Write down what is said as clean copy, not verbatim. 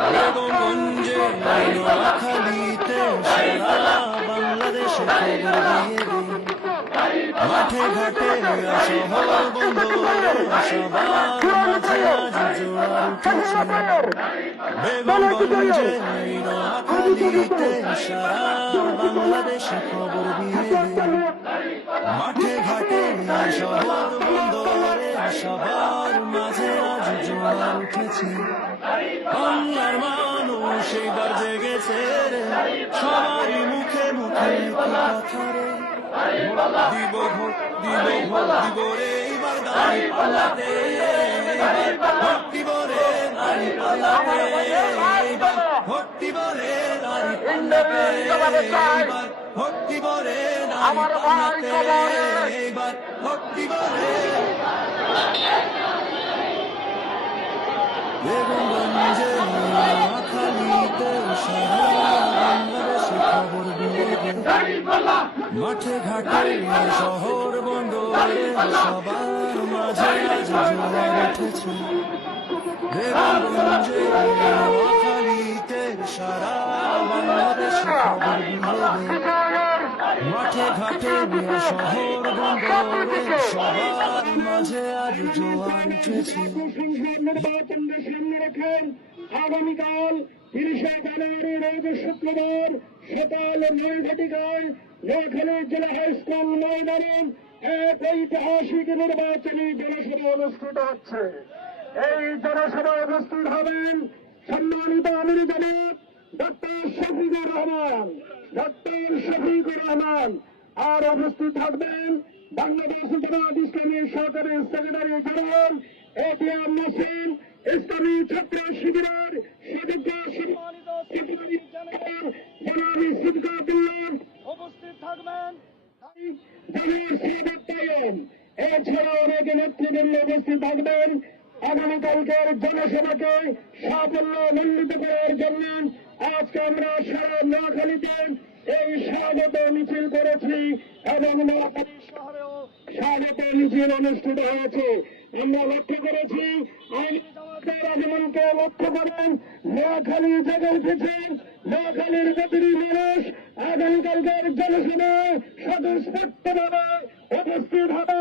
বেগমগঞ্জে নোয়াখালীতে সারা বাংলাদেশে খবর দিয়ে দে। মাঠে ঘাটে শহর বন্দরে সবার মাঝে আজ জোয়ার উঠেছে। বেগমগঞ্জে নোয়াখালীতে সারা বাংলাদেশে খবর দিয়ে দে। মাঠে ঘাটে শহর বন্দরে সবার মাঝে আজ জোয়ার উঠেছে। বাংলার মানুষ এবার জেগেছে রে, সবারই মুখে মুখে কথা রে। দিব ভোট দিব ভোট দিব রে এবার দাঁড়ি পাল্লাতে, ভোট দিব রে দাঁড়ি পাল্লাতে, ভোট দিব রে দাঁড়ি পাল্লাতে, ভোট দিব রে দাঁড়ি পাল্লাতে, এবার ভোট দিব রে। বেগমগঞ্জে নোয়াখালীতে সারা বাংলাদেশে খবর দিয়ে দে। মাঠে ঘাটে শহর বন্দরে সবার মাঝে আজ জোয়ার উঠেছে। বেগমগঞ্জে নোয়াখালীতে সারা বাংলাদেশে খবর দিয়ে দে। মাঠে ঘাটে শহর বন্দরে সবার মাঝে আজ জোয়ার উঠেছে। নির্বাচনকে সামনে রেখে আগামীকাল 30 জানুয়ারি রোজ শুক্রবার সকাল 9 ঘটিকায় নোয়াখালী জেলা হাই স্কুল ময়দানে এক ঐতিহাসিক নির্বাচনী জনসভা অনুষ্ঠিত হচ্ছে। এই জনসভায় উপস্থিত হবেন সম্মানিত আমির জনাব ডক্টর শফিকুর রহমান, আর উপস্থিত থাকবেন বাংলাদেশ জামাত ইসলামী সহকারী সেক্রেটারি জেনারেল এটিএম নাসির, ইসলামী ছাত্র শিবিরের সুযোগ্য সম্মানিত সেক্রেটারি জেনারেল জনাব সিদ্দিকুল্লাহ উপস্থিত থাকবেন, এছাড়া অনেক নেতৃবৃন্দ উপস্থিত থাকবেন। আগামীকালকের জনসভাকে সাফল্য মণ্ডিত করার জন্য আজকে আমরা সারা নোয়াখালীতে এই স্বাগত মিছিল করেছি এবং নোয়াখালী শহরেও স্বাগত মিছিল অনুষ্ঠিত হয়েছে। আমরা লক্ষ্য করেছি আইনি জামাতের আগমনকে লক্ষ্য করেন নোয়াখালী জেগে উঠেছে। নোয়াখালীর প্রতিটি মানুষ আগামীকালকের জনসভায় স্বতঃস্ফূর্তভাবে উপস্থিত হবে।